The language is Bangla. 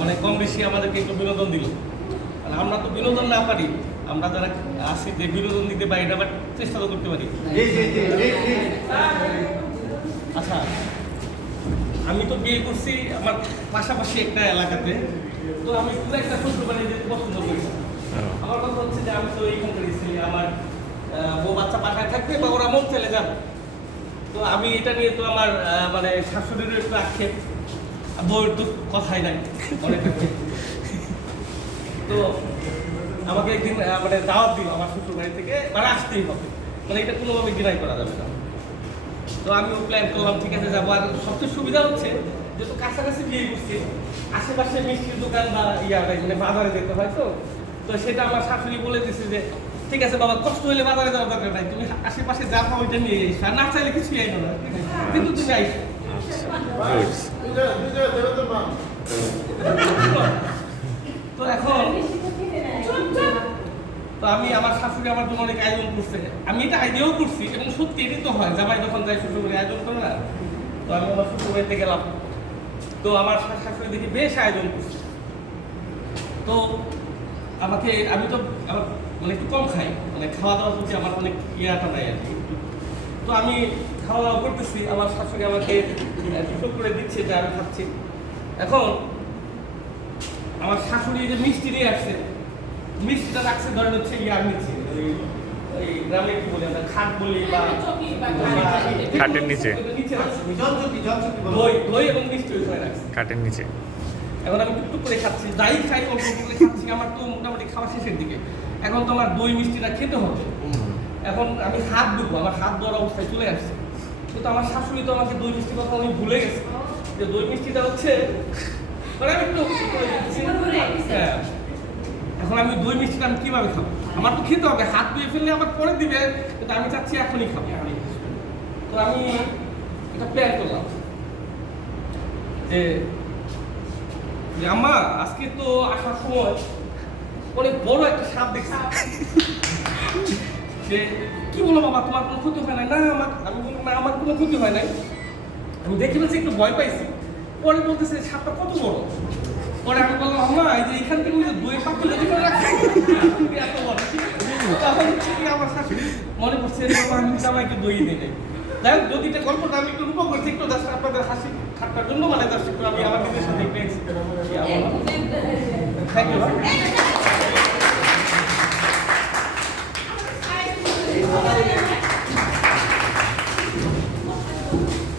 মানে কম বেশি আমাদেরকে একটু বিনোদন দিল। আমরা তো বিনোদন না পারি, আমরা যারা আসি যে বিনোদন দিতে পারি এটা আবার চেষ্টা তো করতে পারি। আচ্ছা, আমি তো বিয়ে করছি আমার পাশাপাশি একটা এলাকাতে, তো আমি পুরো একটা শ্বশুর বাড়ি যেতে পছন্দ করি। আমার কথা হচ্ছে যে আমি তো এইখানকার ছেলে, আমার বউ বাচ্চা পাঠায় থাকবে বা ওরা মন চলে যাবে। তো আমি এটা নিয়ে তো আমার মানে শাশুড়িরও একটু আক্ষেপ, বউয়ের তো কথাই নাই অনেক আক্ষেপ। তো আমাকে একদিন মানে দাওয়াত দিল আমার শ্বশুর বাড়ি থেকে, মানে আসতেই হবে, মানে এটা কোনোভাবে ডিনাই করা যাবে না। তো আমিও প্ল্যান করলাম, ঠিক আছে যাবো। আর সবচেয়ে সুবিধা হচ্ছে যেহেতু কাছাকাছি বিয়ে করছি, আশেপাশে মিষ্টির দোকান বা মানে বাজারে যেতে হয়, তো সেটা আমার শাশুড়ি বলে দিচ্ছে যে ঠিক আছে বাবা, কষ্ট হলে বাজারে যাওয়ার দরকার নাই, তুমি আশেপাশে যা পাও ওইটা নিয়ে এসো, আর না চাইলে কিছুই আইনো না, কিন্তু তুমি আইসো। তো এখন তো আমি আমার শাশুড়ি আমার জন্য অনেক আয়োজন করছে, আমি এটা আইডিয়াও করছি এবং সত্যি এটাই তো হয়, জামাই যখন যাই শ্বশুরবাড়ি আয়োজন করে না। তো আমি আমার শ্বশুরবাড়িতে গেলাম, তো আমার শাশুড়ি দেখি বেশ আয়োজন করছে। তো আমি তো আমার মানে একটু কম খাই, মানে খাওয়া দাওয়ার প্রতি আমার অনেক ইয়াটা নাই আর কি। তো আমি খাওয়া দাওয়া করতেছি, আমার শাশুড়ি আমাকে সুযোগ করে দিচ্ছে যে আমি খাচ্ছি। এখন আমার শাশুড়ি যে মিষ্টি নিয়ে আসছে, মিষ্টিটা রাখছে ধরেন হচ্ছে ইয়ার নিচে, ওই গ্রামে কি বলি আমরা, খাট বলি বা খাটের নিচে, দই এবং মিষ্টি ওইখানে রাখছে খাটের নিচে। এখন আমি টুকটুক করে খাচ্ছি, যাই খাই অল্প করে খাচ্ছি, আমার তো মোটামুটি খাওয়া শেষের দিকে। এখন তো আমার দই মিষ্টিটা খেতে হবে, এখন আমি হাত ধুবো, আমার হাত ধোয়ার অবস্থায় চলে আসছে। কিন্তু আমার শাশুড়ি তো আমাকে দই মিষ্টির কথা উনি ভুলে গেছে, যে দই মিষ্টিটা হচ্ছে মানে আমি একটু হ্যাঁ। এখন আমি দই মিষ্টিটা আমি কিভাবে খাবো, আমার তো খেতে হবে, হাত ধুয়ে ফেললে আবার পরে দিবে, কিন্তু আমি চাচ্ছি এখনই খাবো। তো আমি এটা প্ল্যান করলাম যে আম্মা আজকে তো আসার সময় অনেক বড় একটা সাপ দেখছি, যে কি বলো বাবা তোমার কোনো ক্ষতি হয় নাই? না আমি বললাম না আমার কোনো ক্ষতি হয় নাই, আমি দেখে ফেলছি, একটু ভয় পাইছি। পরে বলতেছে সাপটা কত বড়? পরে আমি বললাম আম্মা এই যে এখান থেকে দই পাখি রাখছি এত বড়। তখন আমার শাশুড়ি মনে করছে আমি জামাইকে দই দিই নাই। যাই হোক, যদি এটা গল্পটা আমি একটু রূপ করছি, একটু জাস্ট আপনাদের হাসি ঠাট্টার জন্য, মানে জাস্ট একটু আমি আমার নিজের সাথে একটু থ্যাংক ইউ।